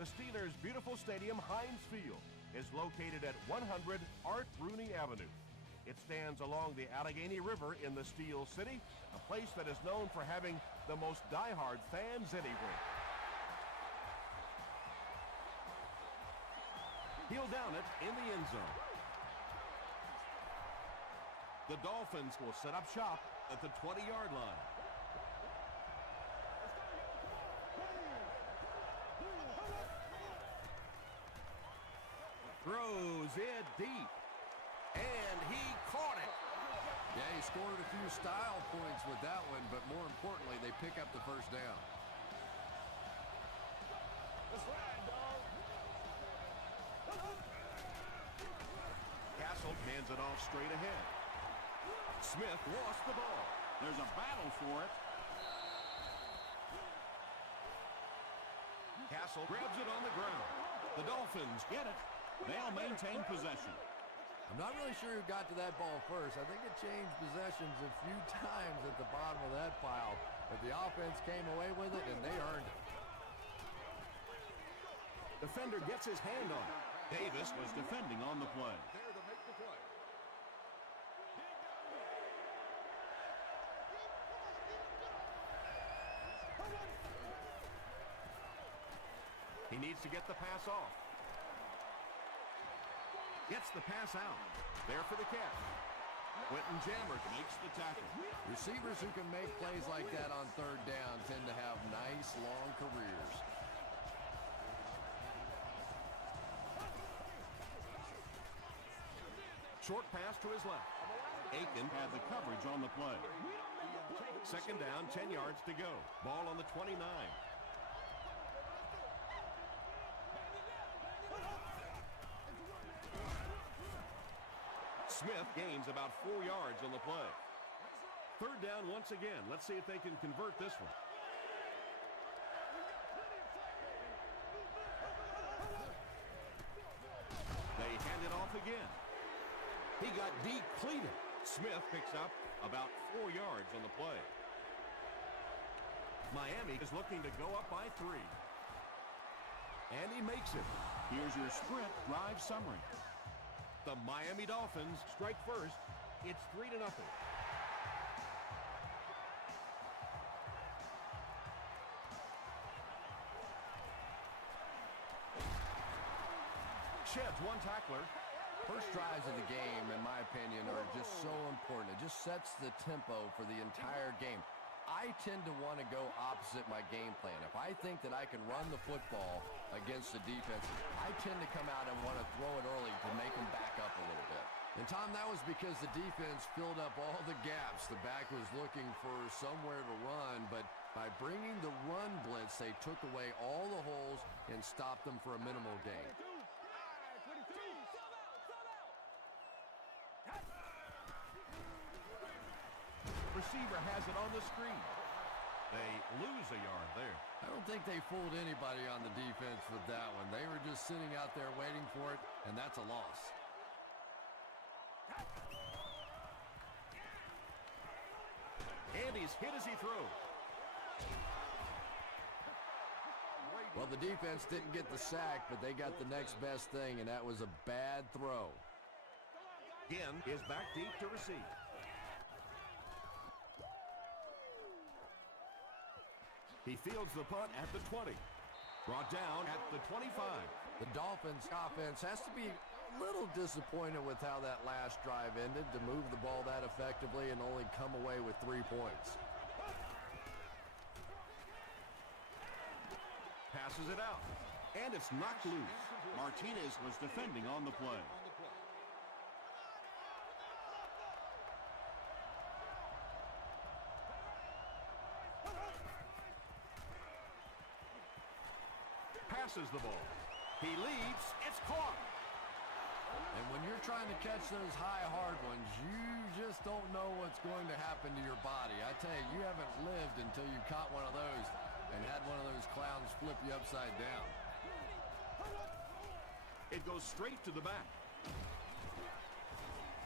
The Steelers' beautiful stadium, Heinz Field, is located at 100 Art Rooney Avenue. It stands along the Allegheny River in the Steel City, a place that is known for having the most diehard fans anywhere. He'll down it in the end zone. The Dolphins will set up shop at the 20-yard line. Throws it deep. And he caught it. Yeah, he scored a few style points with that one, but more importantly, they pick up the first down. That's right, dog. Castle hands it off straight ahead. Smith lost the ball. There's a battle for it. Castle grabs it on the ground. The Dolphins get it. They'll maintain possession. I'm not really sure who got to that ball first. I think it changed possessions a few times at the bottom of that pile, but the offense came away with it, and they earned it. Defender gets his hand on it. Davis was defending on the play. There to make the play. He needs to get the pass off. Gets the pass out. There for the catch. Quentin Jammer Makes the tackle. Receivers who can make plays like that on third down tend to have nice, long careers. Short pass to his left. Aiken Had the coverage on the play. second down, 10 yards to go. Ball on the 29. Smith gains about 4 yards on the play. Third down once again. Let's see if they can convert this one. They hand it off again. He got depleted. Smith picks up about 4 yards on the play. Miami is looking to go up by 3. And he makes it. Here's your sprint drive summary. The Miami Dolphins strike first. It's 3-0. Sheds one tackler. First drives of the game, in my opinion, are just so important. It just sets the tempo for the entire game. I tend to want to go opposite my game plan. If I think that I can run the football against the defense, I tend to come out and want to throw it early to make them back up a little bit. And, Tom, that was because the defense filled up all the gaps. The back was looking for somewhere to run, but by bringing the run blitz, they took away all the holes and stopped them for a minimal gain. Receiver has it on the screen. They lose a yard there. I don't think they fooled anybody on the defense with that one. They were just sitting out there waiting for it, and that's a loss. And he's hit as he throws. Well, the defense didn't get the sack, but they got the next best thing, and that was a bad throw. Again is back deep to receive. He fields the punt at the 20. Brought down at the 25. The Dolphins offense has to be a little disappointed with how that last drive ended, to move the ball that effectively and only come away with 3 points. Passes it out. And it's knocked loose. Martinez was defending on the play. Passes the ball. He leaps. It's caught. And when you're trying to catch those high, hard ones, you just don't know what's going to happen to your body. I tell you, you haven't lived until you caught one of those and had one of those clowns flip you upside down. It goes straight to the back.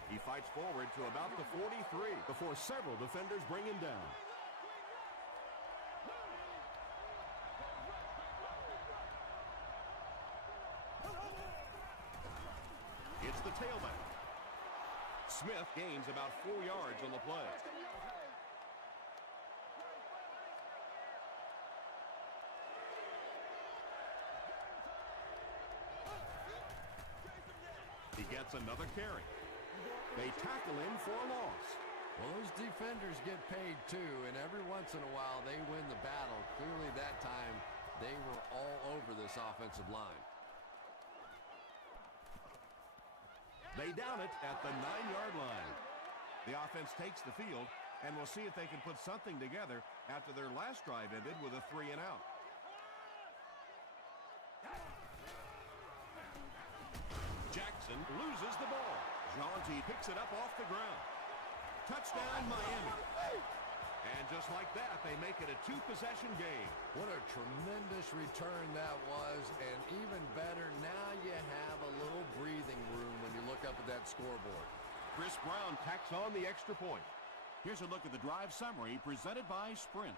He fights forward to about the 43 before several defenders bring him down. tailback. Smith gains about 4 yards on the play. He gets another carry. They tackle him for a loss. Well, those defenders get paid too, and every once in a while they win the battle. Clearly that time they were all over this offensive line. They down it at the 9-yard line. The offense takes the field, and we'll see if they can put something together after their last drive ended with a 3-and-out. Jackson loses the ball. Jaunty picks it up off the ground. Touchdown, Miami. And just like that, they make it a 2-possession game. What a tremendous return that was, and even better, now you have a little breathing room when you look up at that scoreboard. Chris Brown tacks on the extra point. Here's a look at the drive summary presented by Sprint.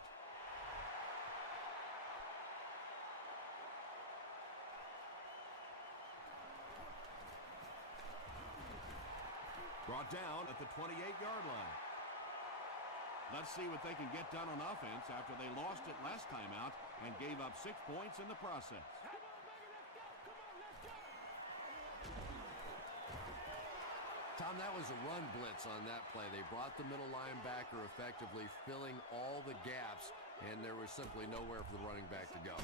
Brought down at the 28-yard line. Let's see what they can get done on offense after they lost it last time out and gave up 6 points in the process. Tom, that was a run blitz on that play. They brought the middle linebacker effectively, filling all the gaps, and there was simply nowhere for the running back to go.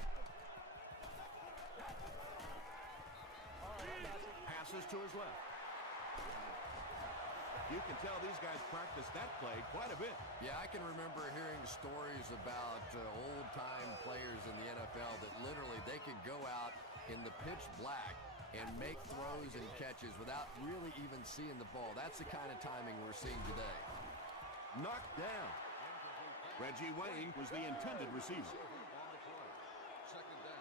Passes to his left. You can tell these guys practice that play quite a bit. Yeah, I can remember hearing stories about old-time players in the NFL that literally they could go out in the pitch black and make throws and catches without really even seeing the ball. That's the kind of timing we're seeing today. Knocked down. Reggie Wayne was the intended receiver. Second down.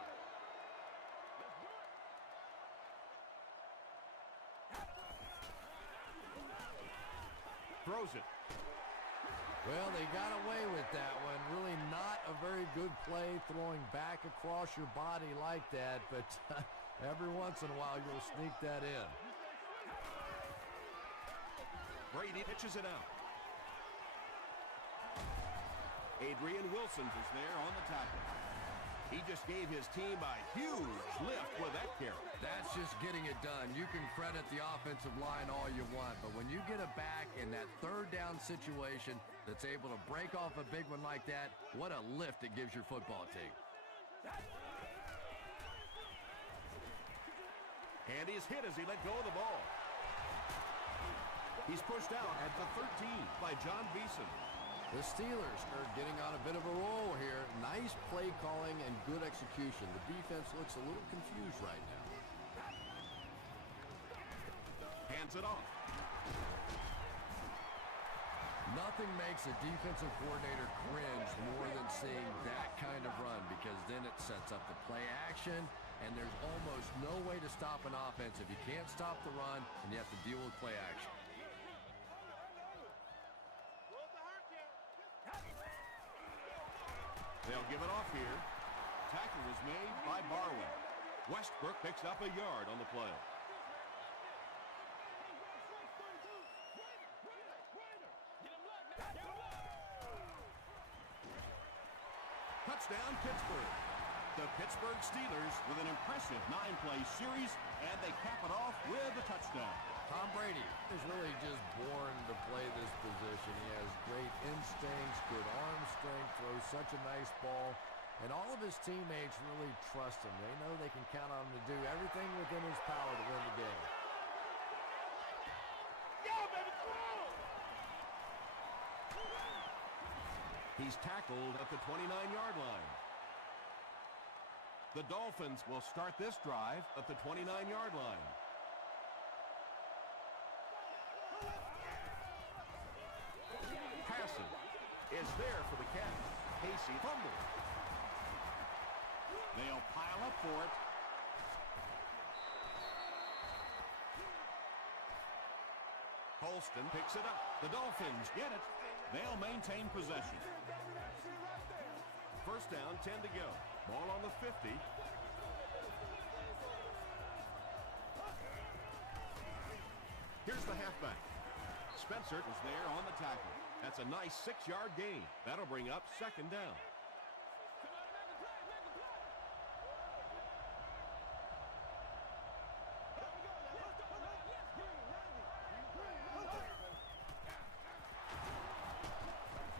Throws it. Well, they got away with that one. Really not a very good play throwing back across your body like that, but every once in a while you'll sneak that in. Brady pitches it out. Adrian Wilson is there on the tackle. He just gave his team a huge lift with that carry. That's just getting it done. You can credit the offensive line all you want, but when you get it back in that third down situation that's able to break off a big one like that, what a lift it gives your football team. And he's hit as he let go of the ball. He's pushed out at the 13 by John Beeson. The Steelers are getting on a bit of a roll here. Nice play calling and good execution. The defense looks a little confused right now. Hands it off. Nothing makes a defensive coordinator cringe more than seeing that kind of run, because then it sets up the play action, and there's almost no way to stop an offense if you can't stop the run and you have to deal with play action. They'll give it off here. Tackle was made by Barwin. Westbrook picks up a yard on the play. Touchdown, Pittsburgh. The Pittsburgh Steelers with an impressive 9-play series, and they cap it off with a touchdown. Tom Brady is really just born to play this position. He has great instincts, good arm strength, throws such a nice ball, and all of his teammates really trust him. They know they can count on him to do everything within his power to win the game. He's tackled at the 29-yard line. The Dolphins will start this drive at the 29-yard line. Passing is there for the catch. Casey fumbles. They'll pile up for it. Holston picks it up. The Dolphins get it. They'll maintain possession. First down, 10 to go. Ball on the 50. Here's the halfback. Spencer Was there on the tackle. That's a nice 6-yard gain. That'll bring up second down.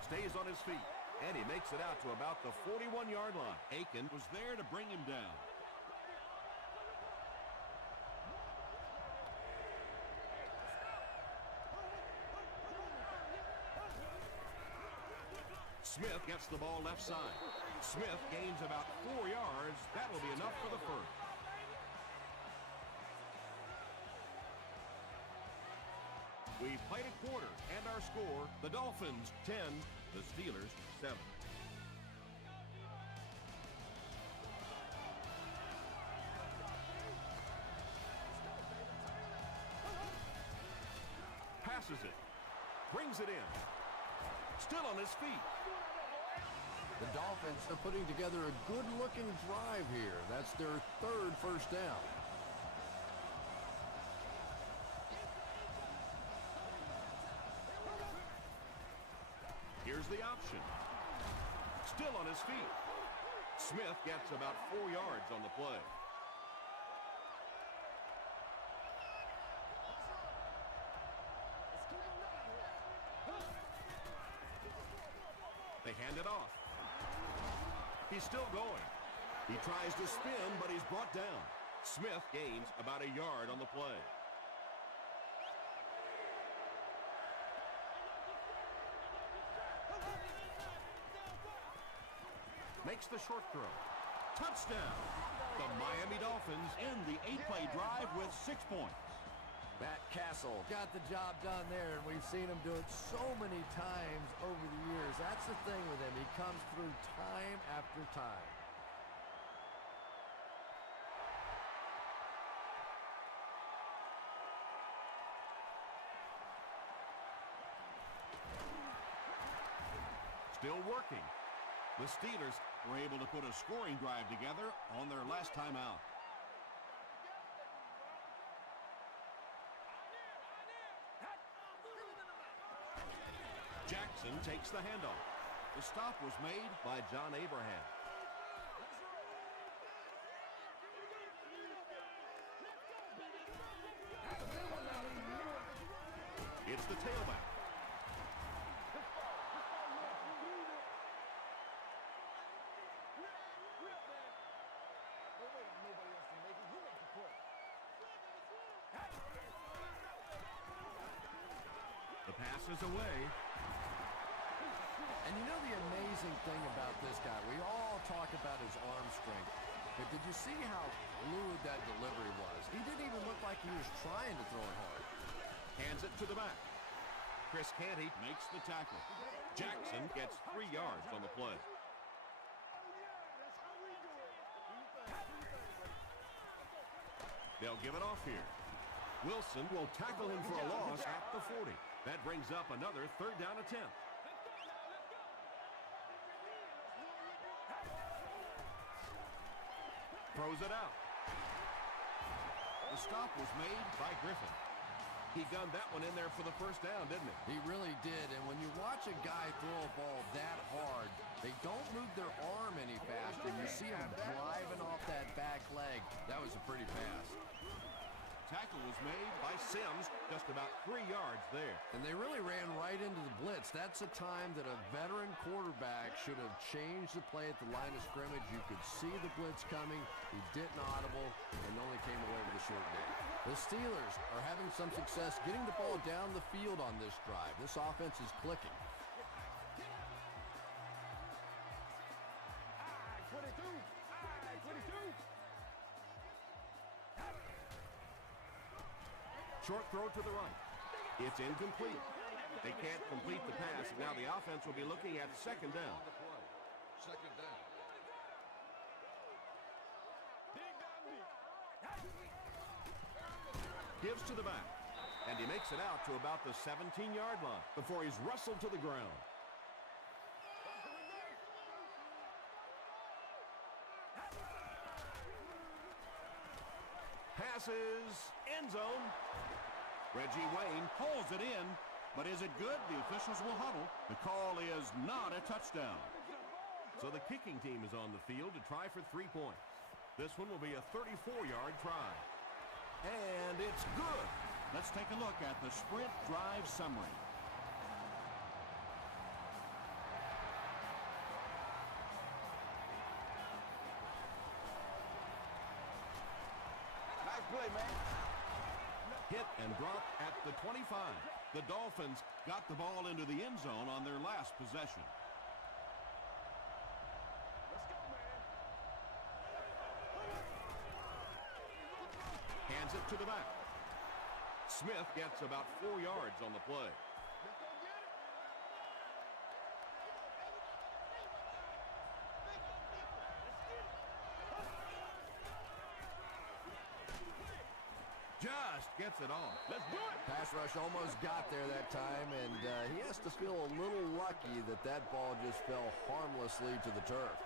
Stays on his feet, and he makes it out to about the 41-yard line. Aiken was there to bring him down. Smith gets the ball left side. Smith gains about 4 yards. That'll be enough for the first. We've played a quarter, and our score, the Dolphins 10, the Steelers 7. Passes it. Brings it in. Still on his feet. The Dolphins are putting together a good-looking drive here. That's their third first down. Here's the option. Still on his feet. Smith gets about 4 yards on the play. They hand it off. He's still going. He tries to spin, but he's brought down. Smith gains about a yard on the play. Makes the short throw. Touchdown! The Miami Dolphins In the 8-play drive with 6 points. Matt Castle got the job done there, and we've seen him do it so many times over the years. That's the thing with him. He comes through time after time. still working. The Steelers were able to put a scoring drive together on their last time out. Jackson takes the handoff. The stop was made By John Abraham. It's the tailback. The pass is away. And you know the amazing thing about this guy, we all talk about his arm strength, but did you see how fluid that delivery was? He didn't even look like he was trying to throw it hard. Hands it to the back. Chris Canty. makes the tackle. Jackson gets 3 yards on the play. They'll give it off here. Wilson will tackle him for a loss at the 40. That brings up another 3rd down attempt. Throws it out. The stop was made By Griffin. He gunned that one in there for the 1st down, didn't he? He really did, and when you watch a guy throw a ball that hard, they don't move their arm any faster. You see him driving off that back leg. That was a pretty pass. tackle was made By Sims, just about 3 yards there. And they really ran right into the blitz. That's a time that a veteran quarterback should have changed the play at the line of scrimmage. You could see the blitz coming. He didn't audible and only came away with a short gain. The Steelers are having some success getting the ball down the field on this drive. This offense is clicking. Short throw to the right. It's incomplete. They can't complete the pass. Now the offense will be looking at 2nd down. On the play. 2nd down. Gives to the back. And he makes it out to about the 17-yard line before he's wrestled to the ground. Passes. End zone. Reggie Wayne pulls it in, but is it good? The officials will huddle. The call is not a touchdown. So the kicking team is on the field to try for 3 points. This one will be a 34-yard try. And it's good. Let's take a look at the sprint drive summary. Nice play, man. Hit and drop at the 25. The Dolphins got the ball into the end zone on their last possession. Hands it to the back. Smith gets about 4 yards on the play. Just gets it off. Let's do it. Pass rush almost got there that time, and he has to feel a little lucky that that ball just fell harmlessly to the turf.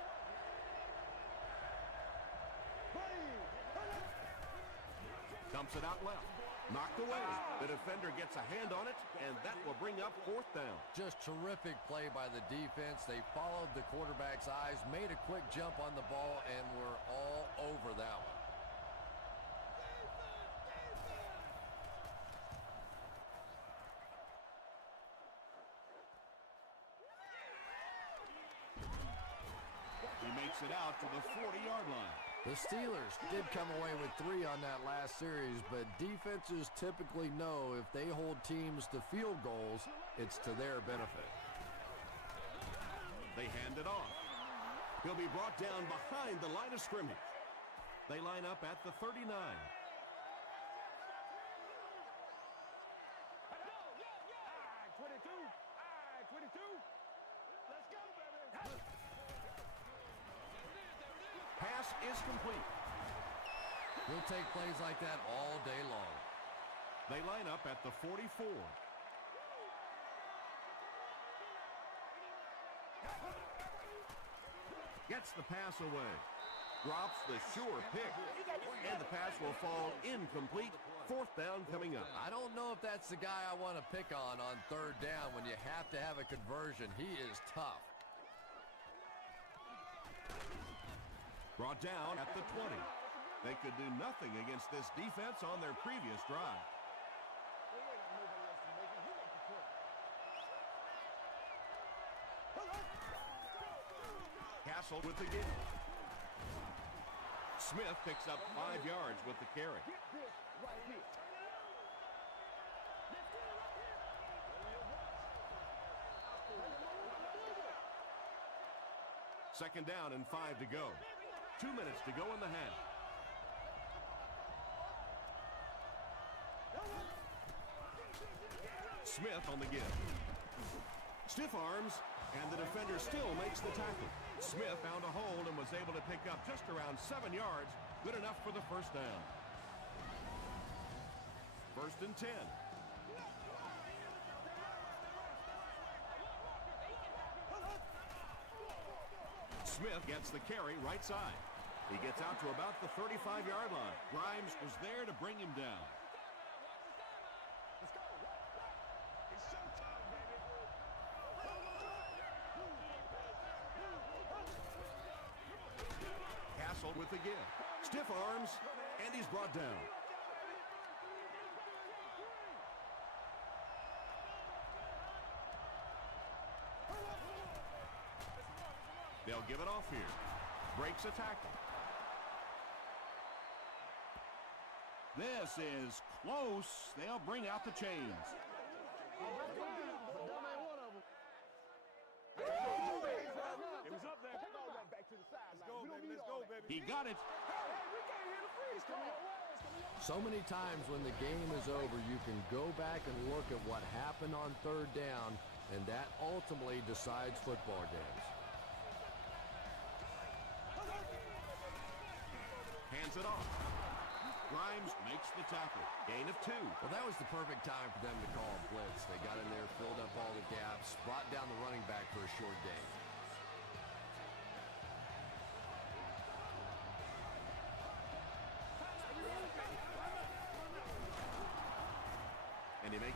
Dumps it out left. Knocked away. The defender gets a hand on it, and that will bring up 4th down. Just terrific play by the defense. They followed the quarterback's eyes, made a quick jump on the ball, and were all over that one. He makes it out to the 40-yard line. The Steelers did come away with 3 on that last series, but defenses typically know if they hold teams to field goals, it's to their benefit. They hand it off. He'll be brought down behind the line of scrimmage. They line up at the 39. Pass is complete. He'll take plays like that all day long. They line up at the 44. Gets the pass away. Drops the sure pick. And the pass will fall incomplete. 4th down coming up. I don't know if that's the guy I want to pick on 3rd down when you have to have a conversion. He is tough. Brought down at the 20. They could do nothing against this defense on their previous drive. Castle with the give. Smith picks up 5 yards with the carry. Second down and 5 to go. 2 minutes to go in the half. Smith on the give. Stiff arms, and the defender still makes the tackle. Smith found a hole and was able to pick up just around 7 yards. Good enough for the 1st down. 1st and 10. Smith gets the carry right side. He gets out to about the 35-yard line. Grimes was there to bring him down. Castle with the give. Stiff arms, and he's brought down. They'll give it off here. Breaks a tackle. This is close. They'll bring out the chains. He got it. So many times when the game is over, you can go back and look at what happened on 3rd down, and that ultimately decides football games. Hands it off. Grimes makes the tackle. Gain of 2. Well, that was the perfect time for them to call a blitz. They got in there, filled up all the gaps, brought down the running back for a short gain.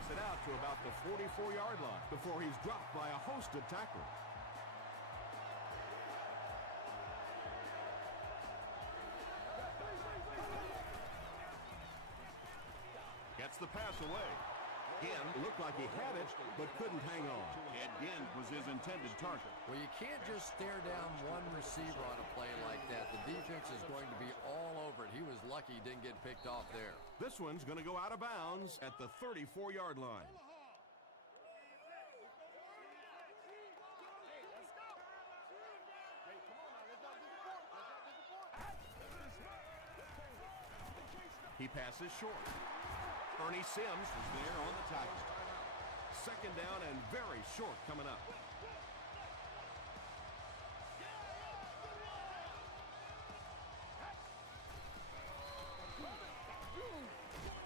makes it out to about the 44-yard line before he's dropped by a host of tacklers. Gets the pass away. Again, looked like he had it, but couldn't hang on. Again was his intended target. Well, you can't just stare down one receiver on a play like that. The defense is going to be all over it. He was lucky he didn't get picked off there. This one's going to go out of bounds at the 34-yard line. He passes short. Ernie Sims is there on the tackle. Second down and very short coming up.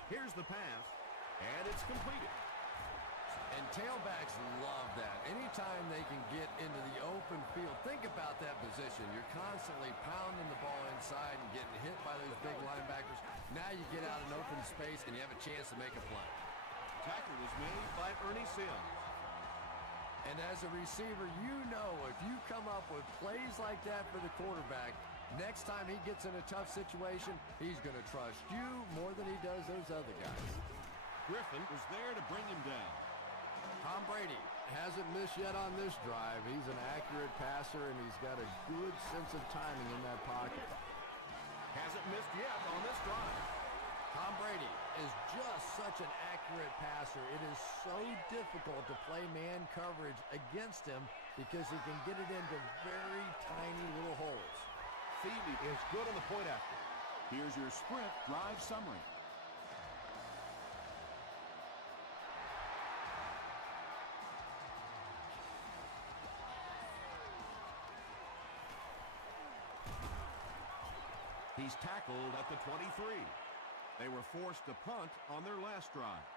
Here's the pass, and it's completed. And tailbacks love that. Anytime they can get into the open field, think about that position. You're constantly pounding the ball inside and getting hit by those big linebackers. Now you get out in open space and you have a chance to make a play. Tackle was made by Ernie Sims. And as a receiver, you know if you come up with plays like that for the quarterback, next time he gets in a tough situation, he's going to trust you more than he does those other guys. Griffin was there to bring him down. Tom Brady hasn't missed yet on this drive. He's an accurate passer, and he's got a good sense of timing in that pocket. Hasn't missed yet on this drive. Tom Brady is just such an accurate passer. It is so difficult to play man coverage against him because he can get it into very tiny little holes. Phoebe is good on the point after. Here's your sprint drive summary. He's tackled at the 23. They were forced to punt on their last drive.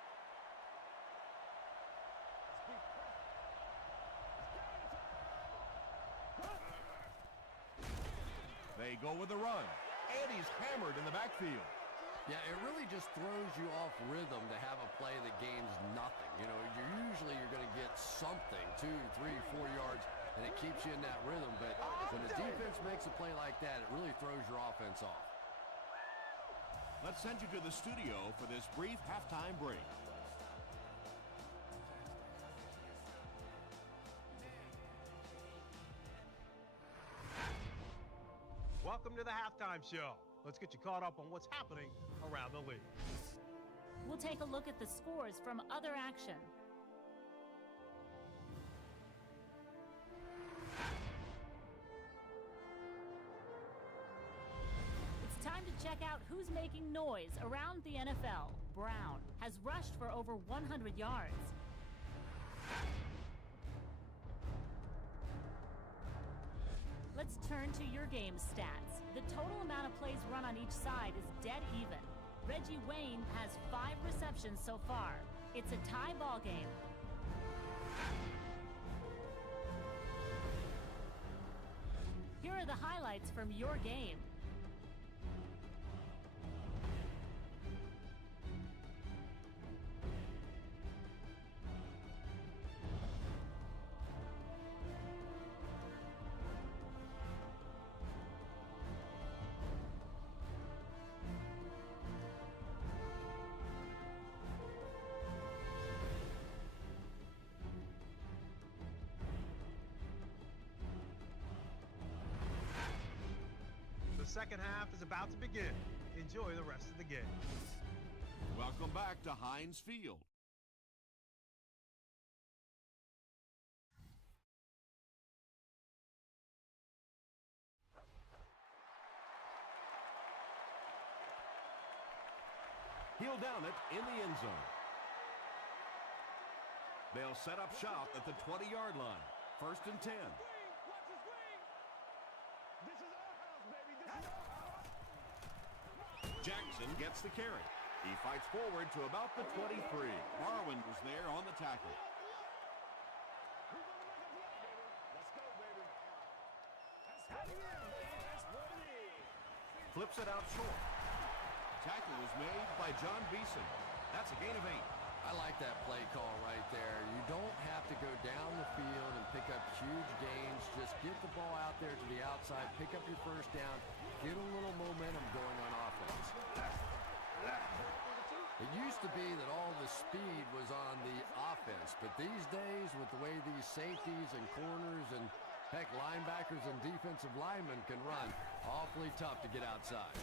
They go with the run, and he's hammered in the backfield. Yeah, it really just throws you off rhythm to have a play that gains nothing. You know, you're going to get something, 2, 3, 4 yards, and it keeps you in that rhythm. But when the defense makes a play like that, it really throws your offense off. Let's send you to the studio for this brief halftime break. Welcome to the halftime show. Let's get you caught up on what's happening around the league. We'll take a look at the scores from other action. It's time to check out who's making noise around the NFL. Brown has rushed for over 100 yards. Let's turn to your game stats. The total amount of plays run on each side is dead even. Reggie Wayne has 5 receptions so far. It's a tie ball game. Here are the highlights from your game. The second half is about to begin. Enjoy the rest of the game. Welcome back to Heinz Field. He'll down it in the end zone. They'll set up shop at the 20-yard line. 1st and 10. Jackson gets the carry. He fights forward to about the 23. Marwin was there on the tackle. Flips it out short. Tackle was made by John Beeson. That's a gain of 8. I like that play call right there. You don't have to go down the field and pick up huge gains. Just get the ball out there to the outside, pick up your first down, get a little momentum going on offense. It used to be that all the speed was on the offense, but these days, with the way these safeties and corners and, heck, linebackers and defensive linemen can run, awfully tough to get outside.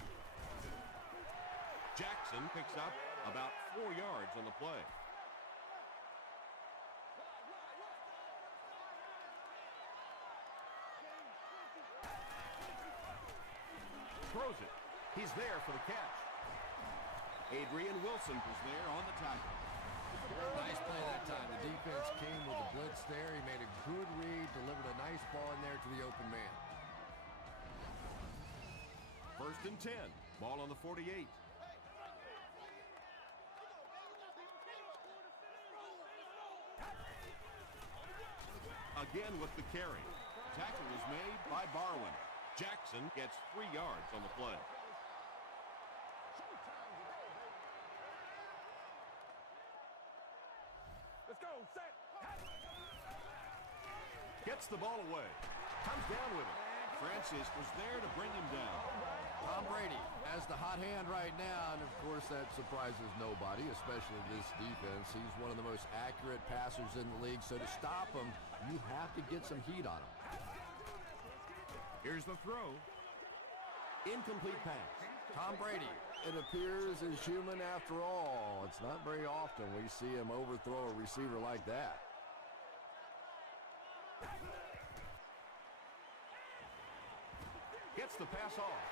Jackson picks up about 4 yards on the play. Throws it. He's there for the catch. Adrian Wilson was there on the tackle. Nice play that time. The defense came with a blitz there. He made a good read, delivered a nice ball in there to the open man. 1st and 10. Ball on the 48. Again with the carry. Tackle was made by Barwin. Jackson gets 3 yards on the play. Let's go, set. Gets the ball away. Comes down with it. Francis was there to bring him down. Tom Brady has the hot hand right now, and of course that surprises nobody, especially this defense. He's one of the most accurate passers in the league, so to stop him, you have to get some heat on him. Here's the throw. Incomplete pass. Tom Brady, it appears, is human after all. It's not very often we see him overthrow a receiver like that. Gets the pass off.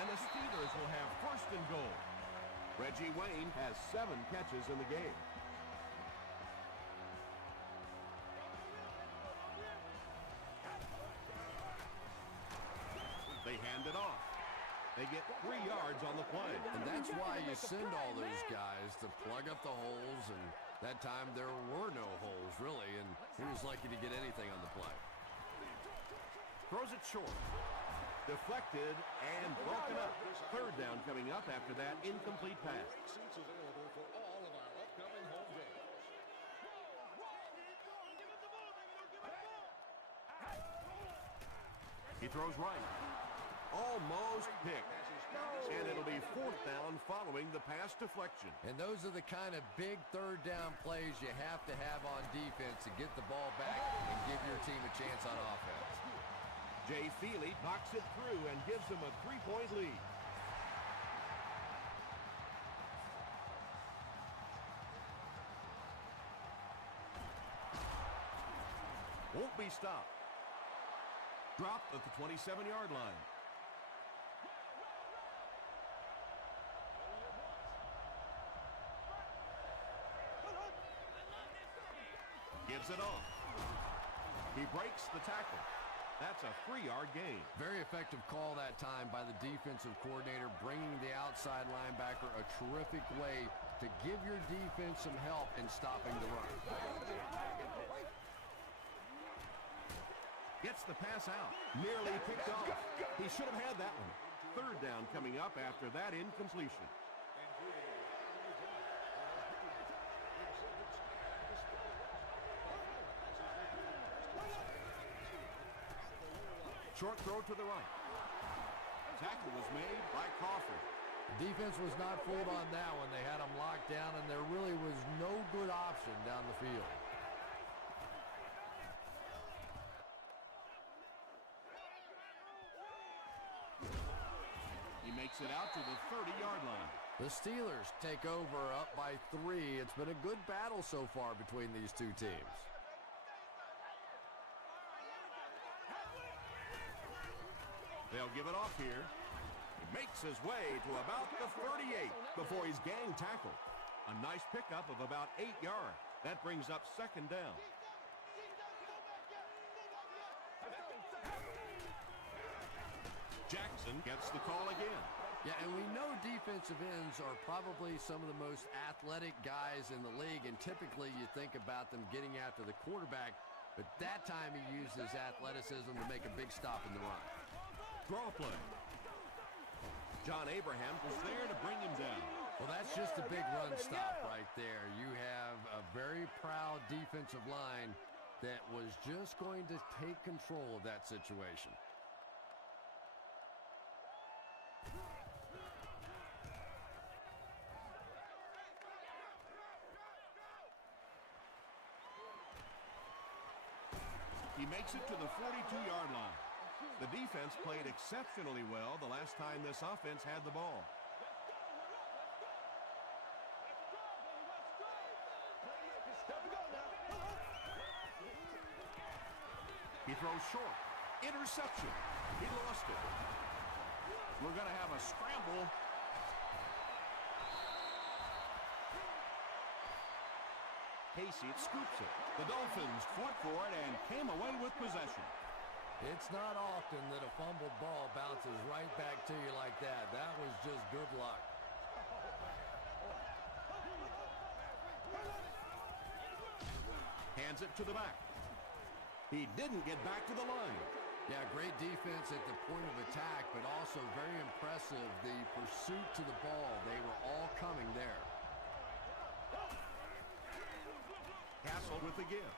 And the Steelers will have 1st and goal. Reggie Wayne has 7 catches in the game. They hand it off. They get 3 yards on the play. And that's why you send all those guys to plug up the holes, and that time there were no holes, really, and he was lucky to get anything on the play. Throws it short. Deflected and broken up. 3rd down coming up after that incomplete pass. Seats available for all of our upcoming home games. He throws right. Almost picked. And it'll be 4th down following the pass deflection. And those are the kind of big 3rd down plays you have to have on defense to get the ball back and give your team a chance on offense. Jay Feely knocks it through and gives them a 3-point lead. Won't be stopped. Dropped at the 27-yard line. Gives it off. He breaks the tackle. That's a 3-yard gain. Very effective call that time by the defensive coordinator, bringing the outside linebacker, a terrific way to give your defense some help in stopping the run. Gets the pass out. Nearly picked off. He should have had that one. 3rd down coming up after that incompletion. Short throw to the right. Tackle was made by Crawford. The defense was not fooled on that one. They had him locked down, and there really was no good option down the field. He makes it out to the 30-yard line. The Steelers take over up by 3. It's been a good battle so far between these two teams. They'll give it off here. He makes his way to about the 38 before he's gang tackled. A nice pickup of about 8 yards. That brings up 2nd down. Jackson gets the call again. Yeah, and we know defensive ends are probably some of the most athletic guys in the league, and typically you think about them getting after the quarterback, but that time he used his athleticism to make a big stop in the run. Draw play. John Abraham was there to bring him down. Well, that's just a big run stop right there. You have a very proud defensive line that was just going to take control of that situation. He makes it to the 42-yard line. The defense played exceptionally well the last time this offense had the ball. He throws short. Interception. He lost it. We're going to have a scramble. Casey scoops it. The Dolphins fought for it and came away with possession. It's not often that a fumbled ball bounces right back to you like that. That was just good luck. Hands it to the back. He didn't get back to the line. Yeah, great defense at the point of attack, but also very impressive, the pursuit to the ball. They were all coming there. Castle with the give.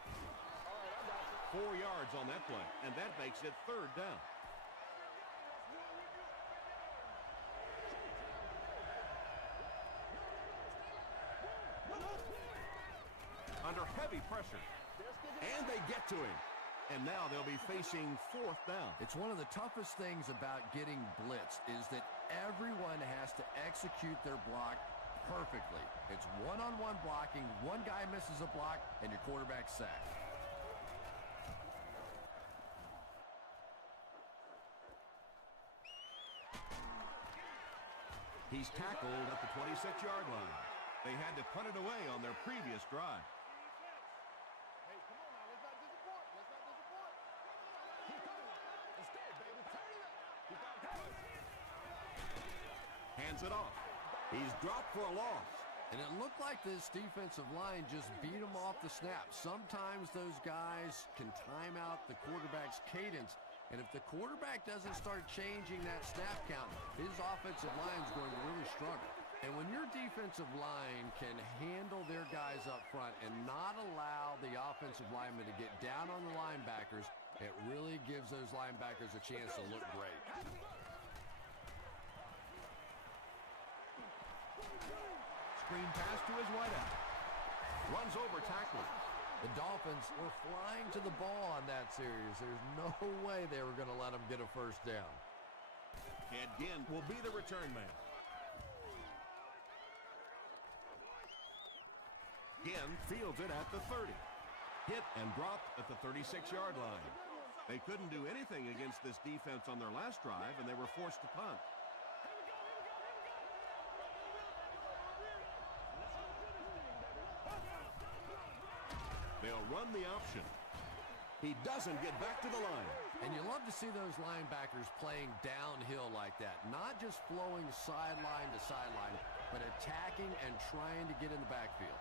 4 yards on that play, and that makes it 3rd down. Under heavy pressure, and they get to him. And now they'll be facing 4th down. It's one of the toughest things about getting blitzed is that everyone has to execute their block perfectly. It's one-on-one blocking. One guy misses a block, and your quarterback's sacked. He's tackled at the 26-yard line. They had to punt it away on their previous drive. Hey, come on now. Let's not disappoint. Let's not disappoint. Keep coming. Let's go, baby. Turn it up. Keep on coming. Hands it off. He's dropped for a loss. And it looked like this defensive line just beat him off the snap. Sometimes those guys can time out the quarterback's cadence. And if the quarterback doesn't start changing that snap count, his offensive line is going to really struggle. And when your defensive line can handle their guys up front and not allow the offensive linemen to get down on the linebackers, it really gives those linebackers a chance to look great. Screen pass to his wideout. Runs over tackler. The Dolphins were flying to the ball on that series. There's no way they were going to let them get a first down. And Ginn will be the return man. Ginn fields it at the 30. Hit and dropped at the 36-yard line. They couldn't do anything against this defense on their last drive, and they were forced to punt. They'll run the option. He doesn't get back to the line. And you love to see those linebackers playing downhill like that. Not just flowing sideline to sideline, but attacking and trying to get in the backfield.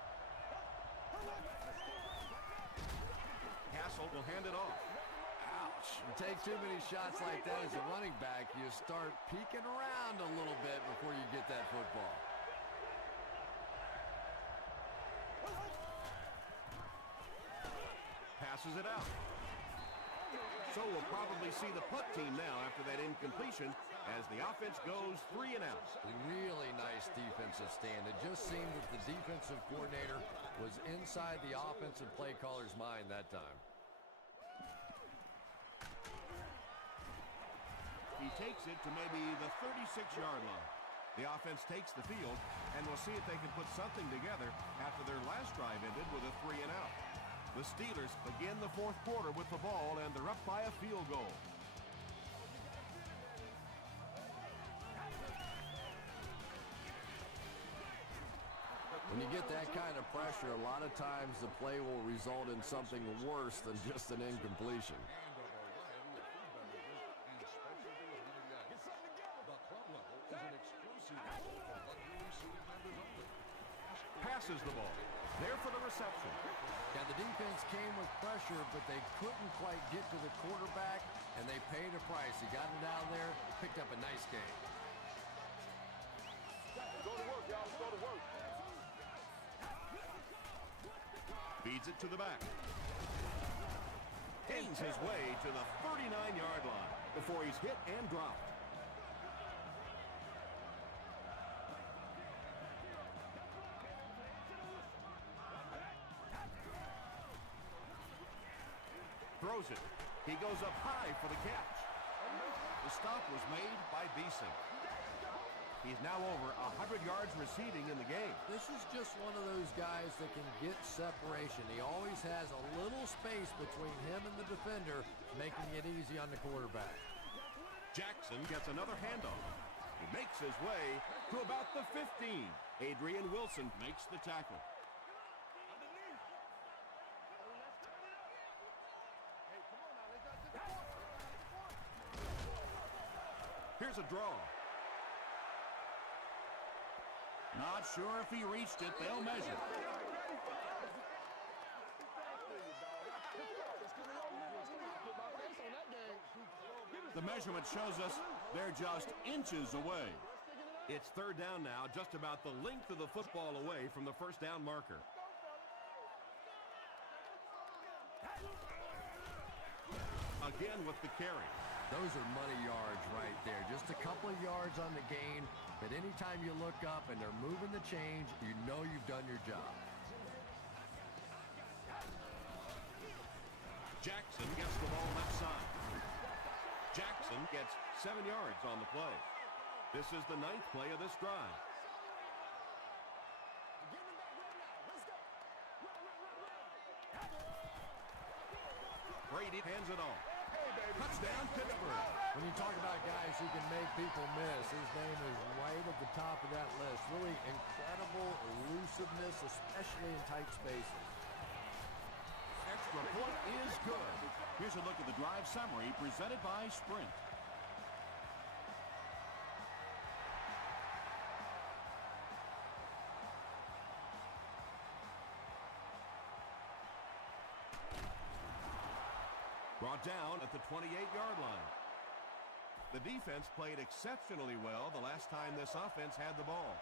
Castle will hand it off. Ouch. You take too many shots like that as a running back, you start peeking around a little bit before you get that football. Passes it out. So we'll probably see the punt team now after that incompletion as the offense goes 3 and out. Really nice defensive stand. It just seemed that the defensive coordinator was inside the offensive play caller's mind that time. He takes it to maybe the 36-yard line. The offense takes the field, and we'll see if they can put something together after their last drive ended with a 3 and out. The Steelers begin the 4th quarter with the ball, and they're up by a field goal. When you get that kind of pressure, a lot of times the play will result in something worse than just an incompletion. Passes the ball. There for the reception. Yeah, the defense came with pressure, but they couldn't quite get to the quarterback, and they paid a price. He got it down there, picked up a nice game. Feeds it to the back. Gains his way to the 39-yard line before he's hit and dropped. Throws it. He goes up high for the catch. The stop was made by Beasing. He's now over 100 yards receiving in the game. This is just one of those guys that can get separation. He always has a little space between him and the defender, making it easy on the quarterback. Jackson gets another handoff. He makes his way to about the 15. Adrian Wilson makes the tackle. Here's a draw. Not sure if he reached it. They'll measure. The measurement shows us they're just inches away. It's third down now, just about the length of the football away from the first down marker. Again with the carry. Those are money yards right there. Just a couple of yards on the gain, but anytime you look up and they're moving the change, you know you've done your job. Jackson gets the ball left side. Jackson gets 7 yards on the play. This is the 9th play of this drive. Brady hands it off. Touchdown, Pittsburgh. When you talk about guys who can make people miss, his name is right at the top of that list. Really incredible elusiveness, especially in tight spaces. Extra point is good. Here's a look at the drive summary presented by Sprint. Brought down at the 28-yard line. The defense played exceptionally well the last time this offense had the ball.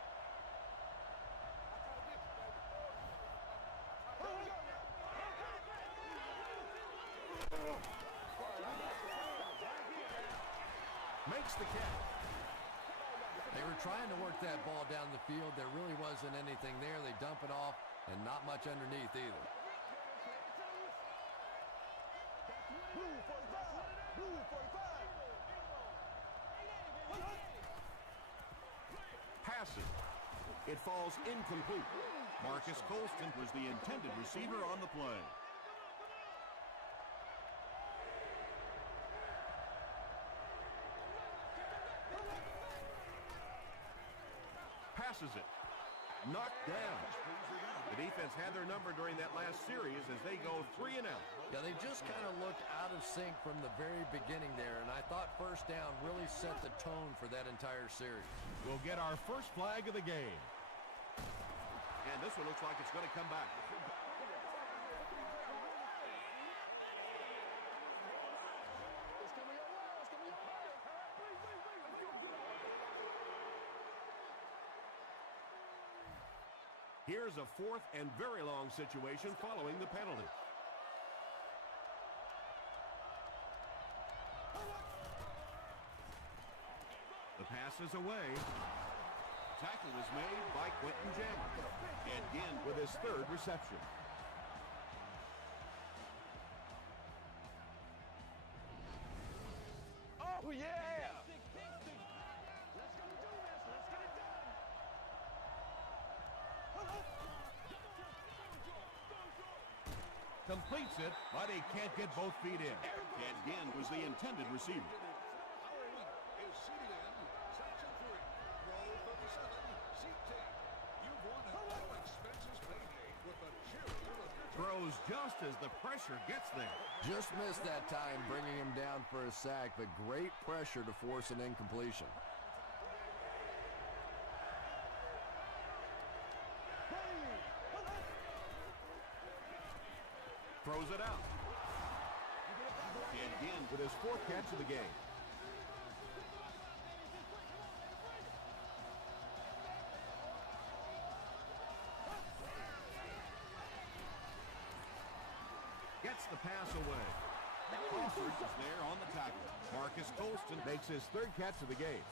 Makes the catch. They were trying to work that ball down the field. There really wasn't anything there. They dump it off and not much underneath either. Passes. It falls incomplete. Marcus Colston was the intended receiver on the play. Passes it. Knocked down. The defense had their number during that last series as they go 3 and out. Yeah, they just kind of looked out of sync from the very beginning there, and I thought first down really set the tone for that entire series. We'll get our first flag of the game. And this one looks like it's going to come back. Here's a 4th and very long situation following the penalty. The pass is away. Tackle was made by Quentin Jammer. And again with his 3rd reception. Oh, yeah! Completes it, but he can't get both feet in. And again was the intended receiver. Throws just as the pressure gets there. Just missed that time, bringing him down for a sack, but great pressure to force an incompletion. Throws it out. And again with his 4th catch of the game. the pass away. Crawford is there on the tackle. Marcus Colston Makes his third catch of the game.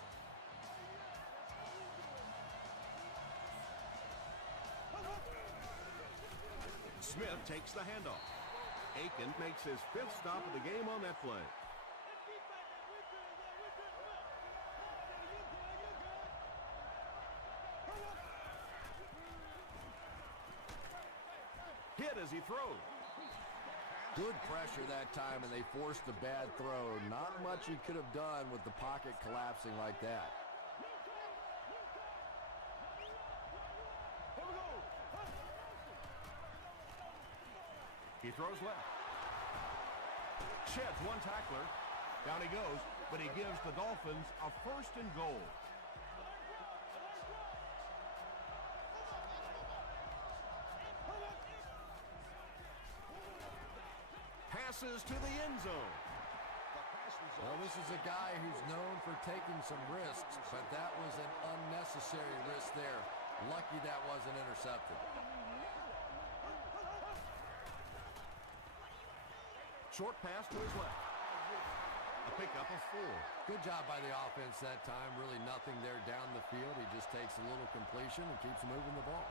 Smith takes the handoff. Aiken makes his fifth stop of the game on that play. Hit as he throws. Good pressure that time, and they forced a bad throw. Not much he could have done with the pocket collapsing like that. He throws left. Sheds one tackler. Down he goes, but he gives the Dolphins a first and goal. Passes to the end zone. Well, this is a guy who's known for taking some risks, but that was an unnecessary risk there. Lucky that wasn't intercepted. Short pass to his left. A pickup of 4. Good job by the offense that time. Really nothing there down the field. He just takes a little completion and keeps moving the ball.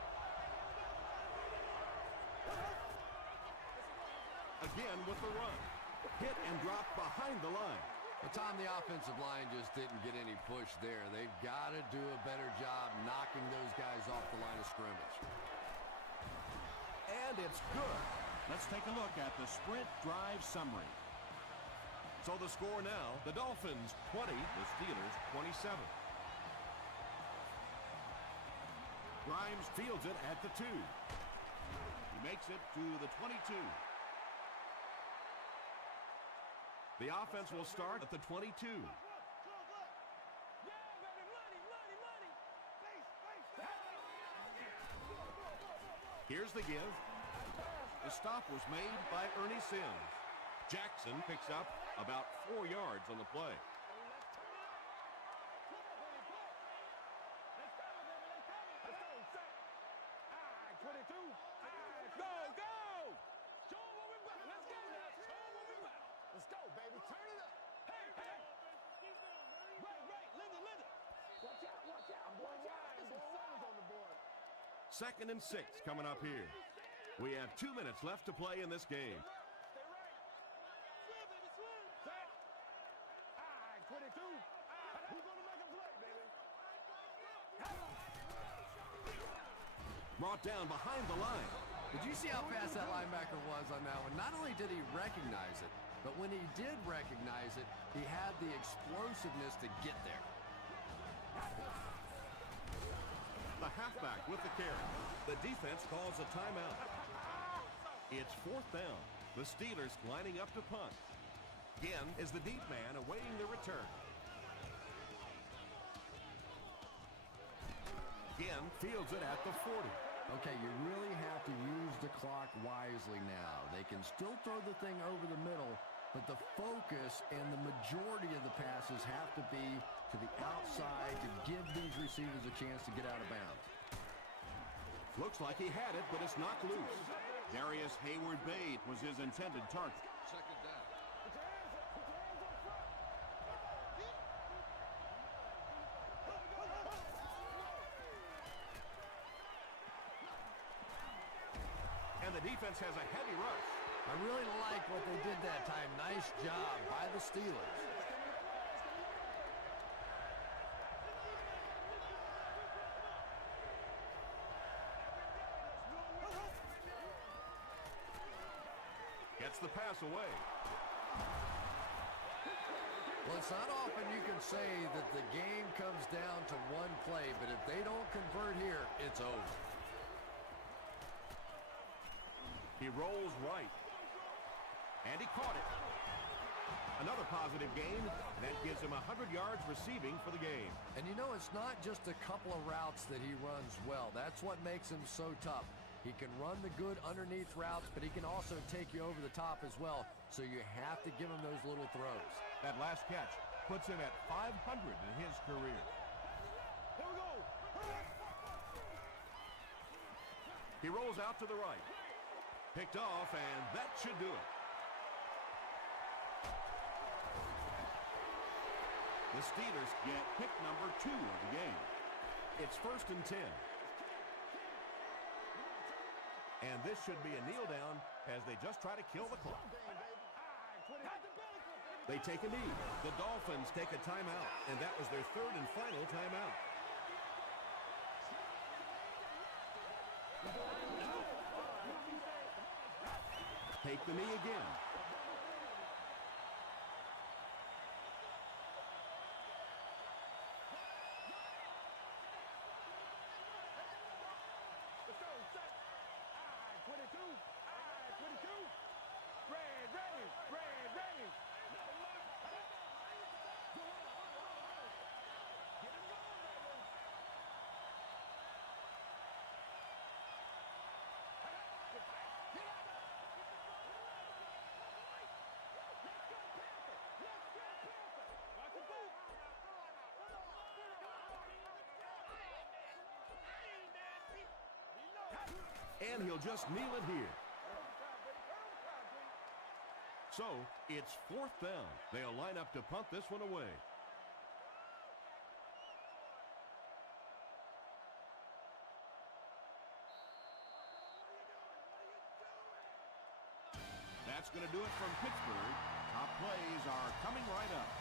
Again with the run. Hit and drop behind the line. But Tom, the offensive line just didn't get any push there. They've got to do a better job knocking those guys off the line of scrimmage. And it's good. Let's take a look at the sprint drive summary. So the score now, the Dolphins 20, the Steelers 27. Grimes fields it at the 2. He makes it to the 22. The offense will start at the 22. Here's the give. The stop was made by Ernie Sims. Jackson picks up about 4 yards on the play. Let's go, baby. Turn it up. Hey, hey. Right. Linda. Watch out. Watch out. There's some summers on the board. 2nd and 6 coming up here. We have 2 minutes left to play in this game. Stay right. Swim, baby, swim. Set. 22. Who's going to make a play, baby? Brought down behind the line. Did you see how fast that linebacker was on that one? Not only did he recognize it, but when he did recognize it, he had the explosiveness to get there. The halfback with the carry. The defense calls a timeout. It's 4th down. The Steelers lining up to punt. Again is the deep man awaiting the return. Again fields it at the 40. Okay, you really have to use the clock wisely now. They can still throw the thing over the middle, but the focus and the majority of the passes have to be to the outside to give these receivers a chance to get out of bounds. Looks like he had it, but it's knocked loose. Darius Hayward-Bade was his intended target. Second down. And the defense has a heavy rush. I really like what they did that time. Nice job by the Steelers. Gets the pass away. Well, it's not often you can say that the game comes down to one play, but if they don't convert here, it's over. He rolls right. And he caught it. Another positive gain. That gives him 100 yards receiving for the game. And you know, it's not just a couple of routes that he runs well. That's what makes him so tough. He can run the good underneath routes, but he can also take you over the top as well. So you have to give him those little throws. That last catch puts him at 500 in his career. Here we go. He rolls out to the right. Picked off, and that should do it. The Steelers get pick number 2 of the game. It's 1st and 10. And this should be a kneel down as they just try to kill the clock. They take a knee. The Dolphins take a timeout, and that was their 3rd and final timeout. Take the knee again. And he'll just kneel it here. So, it's 4th down. They'll line up to punt this one away. That's going to do it from Pittsburgh. Top plays are coming right up.